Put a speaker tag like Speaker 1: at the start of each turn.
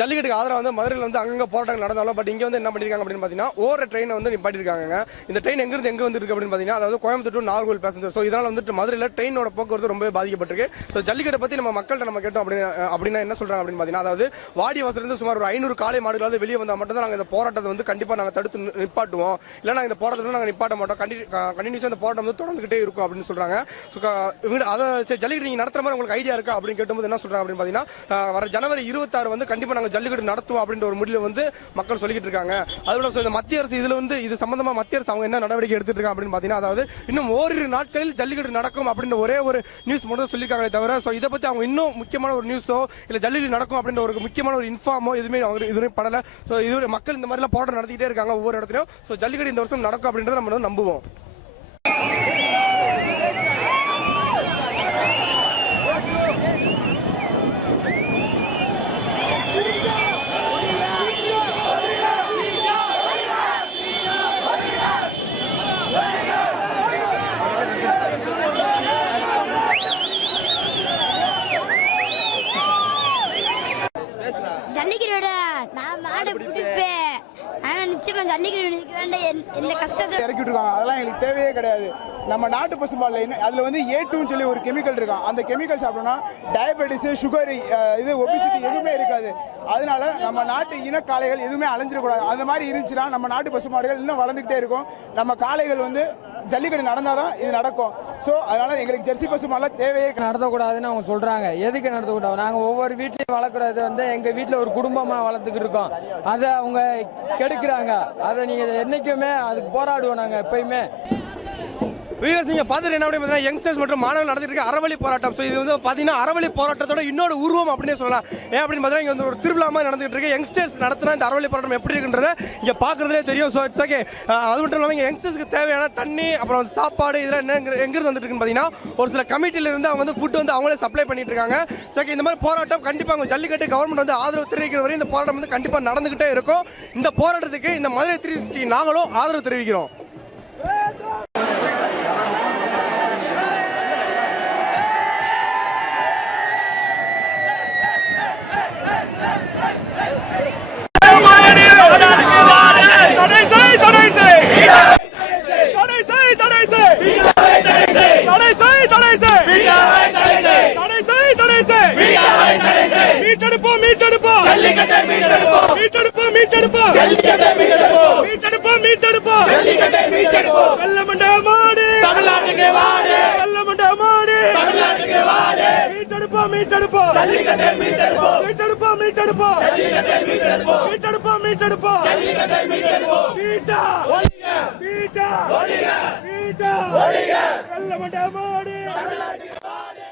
Speaker 1: ஜல்லிக்கட்டுக்கு ஆதரவு வந்து மதுரையில் வந்து அங்கங்கே போராட்டங்கள் நடந்தாலும் பட் இங்கே வந்து என்ன பண்ணியிருக்காங்க அப்படின்னு பார்த்தீங்கன்னா ஓர ட்ரெயினை வந்து நிப்பாட்டிருக்காங்க இந்த ட்ரெயின் எங்கிருந்து எங்கே வந்துருக்கு அப்படின்னு பார்த்தீங்கன்னா அதாவது Coimbatore to Nagercoil passenger so இதனால் வந்துட்டு மதுரையில் ட்ரெயினோட போக்குவரத்து ரொம்ப பாதிக்கப்பட்டிருக்கு. ஸோ ஜல்லிக்கட்டை பற்றி நம்ம மக்கள்கிட்ட நம்ம கேட்டோம் அப்படின்னு அப்படின்னா என்ன சொல்கிறாங்க அப்படின்னு பார்த்தீங்கன்னா அதாவது வாடி வாசலேருந்து சுமார் ஒரு ஐநூறு காலை மாடுகளாவது வெளியே வந்தால் மட்டும்தான் நாங்கள் இந்த போராட்டத்தை வந்து கண்டிப்பாக நாங்கள் தடுத்து நிப்பாட்டுவோம் நிப்பாட்டுவோம். நாங்கள் இந்த போராட்டத்தில் நாங்கள் நிப்பாட்ட மாட்டோம். கண்டி கண்டினியூஸாக இந்த போராட்டம் வந்து தொடர்ந்துகிட்டே இருக்கும் அப்படின்னு சொல்கிறாங்க ஸோ அதை சரி ஜல்லிக்கட்டு நீங்கள் நடத்துகிற மாதிரி உங்களுக்கு ஐடியா இருக்கா அப்படின்னு கேட்டும்போது என்ன சொல்கிறாங்க அப்படின்னு பார்த்தீங்கன்னா வர ஜனவரி இருபத்தாறு வந்து கண்டிப்பாக நாங்கள் ஜல்லிக்கட்டு நடத்துவோம் அப்படின்ற ஒரு முடிவில் வந்து மக்கள் சொல்லிக்கிட்டு இருக்காங்க. அதுபோல் இந்த மத்திய அரசு இதில் வந்து இது சம்பந்தமாக மத்திய அரசு அவங்க என்ன நடவடிக்கை எடுத்துட்டு இருக்காங்க அப்படின்னு பார்த்தீங்கன்னா அதாவது இன்னும் ஓரிரு நாட்களில் ஜல்லிக்கட்டு நடக்கும் அப்படின்ற ஒரே ஒரு நியூஸ் மட்டும் சொல்லியிருக்காங்களே தவிர ஸோ இதை பற்றி அவங்க இன்னும் முக்கியமான ஒரு நியூஸோ இல்லை ஜல்லிக்கட்டு நடக்கும் அப்படின்ற ஒரு முக்கியமான ஒரு இன்ஃபார்மோ எதுவுமே அவங்க இதுவரை பண்ணல. ஸோ இது மக்கள் இந்த மாதிரிலாம் போராட்டம் நடத்திக்கிட்டே இருக்காங்க ஒவ்வொரு இடத்துலையும். ஸோ ஜல்லிக்கட்டு இந்த வருஷம் நடக்கும் அப்படின்றத நம்ம வந்து நம்புவோம்.
Speaker 2: ஜல்லிக்கட்டு எந்த- கஷ்டத்தை
Speaker 3: இறக்கிட்டு இருக்காங்க அதெல்லாம் எங்களுக்கு தேவையே கிடையாது. நம்ம நாட்டு பசும்பாலில் இன்னும் அதில் வந்து ஏ டூன்னு சொல்லி ஒரு கெமிக்கல் இருக்கான் அந்த கெமிக்கல் சாப்பிட்டோம்னா டயபெட்டிஸ் சுகர் இது ஒபிசிட்டி எதுவுமே இருக்காது. அதனால நம்ம நாட்டு இன காளைகள் எதுவுமே அலைஞ்சிடக்கூடாது அந்த மாதிரி இருந்துச்சுன்னா நம்ம நாட்டு பசுமாடுகள் இன்னும் வளர்ந்துக்கிட்டே இருக்கும். நம்ம காளைகள் வந்து ஜல்லிக்கட்டு நடந்தால் தான் இது நடக்கும். ஸோ அதனால் எங்களுக்கு ஜெர்சி பசுமாடெல்லாம் தேவையே
Speaker 4: நடத்தக்கூடாதுன்னு அவங்க சொல்கிறாங்க எதுக்கு நடத்தக்கூடாது? நாங்கள் ஒவ்வொரு வீட்லேயும் வளர்க்குறது வந்து எங்கள் வீட்டில் ஒரு குடும்பமாக வளர்த்துக்கிட்டு இருக்கோம். அதை அவங்க கெடுக்கிறாங்க. அதை நீங்கள் என்றைக்குமே அதுக்கு போராடுவோம் நாங்கள் எப்பயுமே.
Speaker 1: வியூவர்ஸ் நீங்கள் பார்த்துட்டு என்ன அப்படின்னு பார்த்தீங்கன்னா யங்ஸ்டர்ஸ் மற்றும் மாணவர்கள் நடத்திட்டு இருக்க அறவழி போராட்டம். ஸோ இது வந்து பார்த்தீங்கன்னா அறவழி போராட்டத்தோட இன்னொரு உருவம் அப்படின்னு சொல்லலாம். ஏன் அப்படின்னு பார்த்தீங்கன்னா இங்கே வந்து ஒரு திருவிழா மாதிரி நடந்துகிட்டு இருக்கு. யங்ஸ்டர்ஸ் நடத்தினா இந்த அறவழி போராட்டம் எப்படி இருக்குன்றத இங்கே பார்க்குறதுலே தெரியும். ஸோ இட்ஸ் ஓகே அது மட்டும் இல்லாமல் இங்கே யங்ஸ்டர்ஸ்க்கு தேவையான தண்ணி அப்புறம் சாப்பாடு இதெல்லாம் என்ன எங்க- எங்கிருந்து வந்துட்டு இருக்குன்னு பார்த்தீங்கன்னா ஒரு சில கமிட்டியிலிருந்து அவங்க வந்து ஃபுட் வந்து அவங்களே சப்ளை பண்ணிட்டு இருக்காங்க. ஸோ இந்த மாதிரி போராட்டம் கண்டிப்பாக அவங்க ஜல்லிக்கட்டு கவர்மெண்ட் வந்து ஆதரவு தெரிவிக்கிற வரையும் இந்த போராட்டம் வந்து கண்டிப்பாக நடந்துகிட்டே இருக்கும். இந்த போராட்டத்துக்கு இந்த மதுரை த்ரீ சிக்ஸ்டி நாங்களும் ஆதரவு தெரிவிக்கிறோம்.
Speaker 5: மீட்டெடுப்போம். மீட்டெடுப்போம் மீட்டெடுப்போம். மீட்டெடுப்போம். மீட்டெடுப்போம் வெள்ளமண்ட மாடு.
Speaker 6: தமிழ்நாட்டுக்கு வாடு.
Speaker 5: வெள்ளமண்ட மாடு.
Speaker 6: தமிழ்நாட்டுக்கு வாடு.
Speaker 5: மீட்டெடுப்போம் மீட்டெடுப்போம்.
Speaker 6: மீட்டெடுப்போம்.
Speaker 5: மீட்டெடுப்போம் மீட்டெடுப்போம்.
Speaker 6: மீட்டெடுப்போம்.
Speaker 5: மீட்டெடுப்போம் மீட்டெடுப்போம். மீட்டா மீட்டா மீட்டா வெள்ளமண்ட மாடு.
Speaker 6: தமிழ்நாட்டுக்கு வாடு.